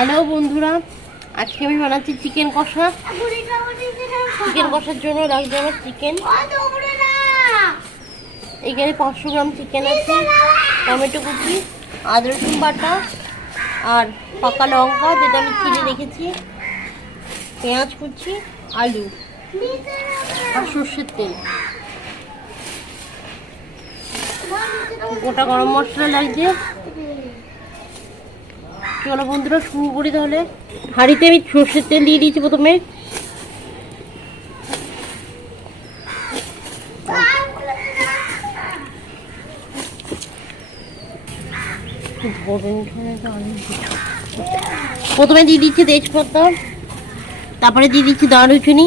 Hello বন্ধুরা, আজকে আমি বানাচ্ছি চিকেন কষা। চিকেন কষার জন্য লাগবে আমার চিকেন। এখানে 500 গ্রাম চিকেন আছে, টমেটো কুচি, আদা রসুন বাটা আর পাকা লঙ্কা যেটা আমি চিড়ে রেখেছি, পেঁয়াজ কুচি, আলু আর সর্ষের তেল, গোটা গরম মশলা লাগছে। চলো বন্ধুরা শুরু করি তাহলে। হাঁড়িতে আমি সর্ষের তেল দিয়ে দিয়েছি প্রথমে। প্রথমে দিয়ে দিচ্ছি তেজপাতা, তারপরে দিয়ে দিচ্ছি দারুচিনি,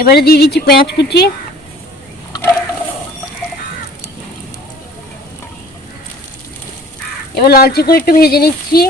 এবারে দিয়ে দিচ্ছি পেঁয়াজ কুচি, এবার লালচে করে একটু ভেজে নিচ্ছি।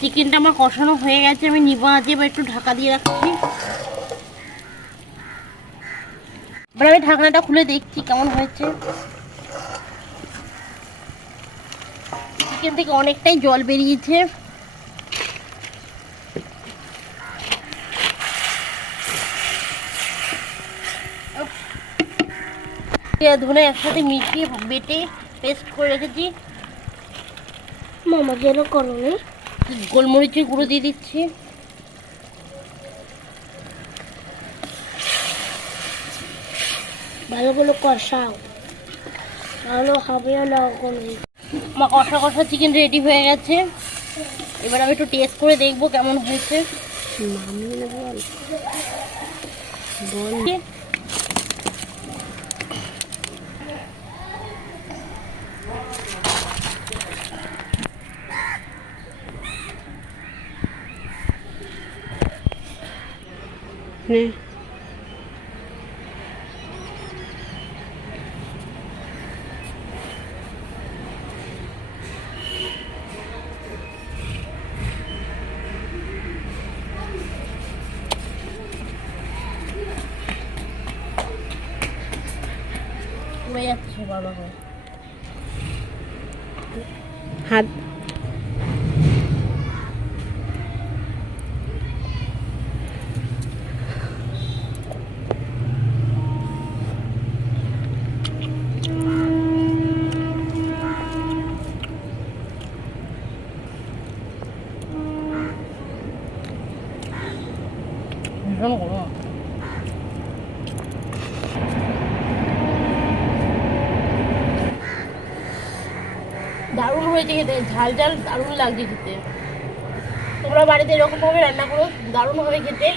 চিকেনটা আমার কষানো হয়ে গেছে, আমি নিবো আজ এবার একটু ঢাকা দিয়ে রাখছি। এবার আমি ঢাকনাটা খুলে দেখছি কেমন হয়েছে। চিকেন থেকে অনেকটাই জল বেরিয়েছে। ধনে একসাথে মিশিয়ে বেটে পেস্ট করে রেখেছি। মামা গেল করোনি, গোলমরিচের গুঁড়ো দিয়ে দিচ্ছি, ভালো করে কষাও, ভালো হবে না। আমার কষা কষা চিকেন রেডি হয়ে গেছে। এবার আমি একটু টেস্ট করে দেখবো কেমন হয়েছে। যাচ্ছে ভালো হয় হাত ভীষণ গরম। দারুণ হয়েছে খেতে, ঝাল ঝাল দারুণ লাগছে খেতে। তোমরা বাড়িতে এরকমভাবে রান্না করো, দারুণ হবে খেতে।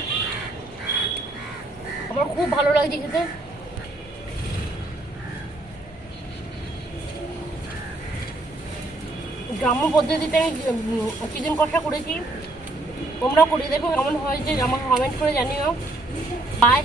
আমার খুব ভালো লাগছে খেতে। গ্রাম্য পদ্ধতিতে আমি চিকেন কষা করেছি, তোমরা করে দেখো কেমন হয়েছে, আমাকে কমেন্ট করে জানিও। বাই।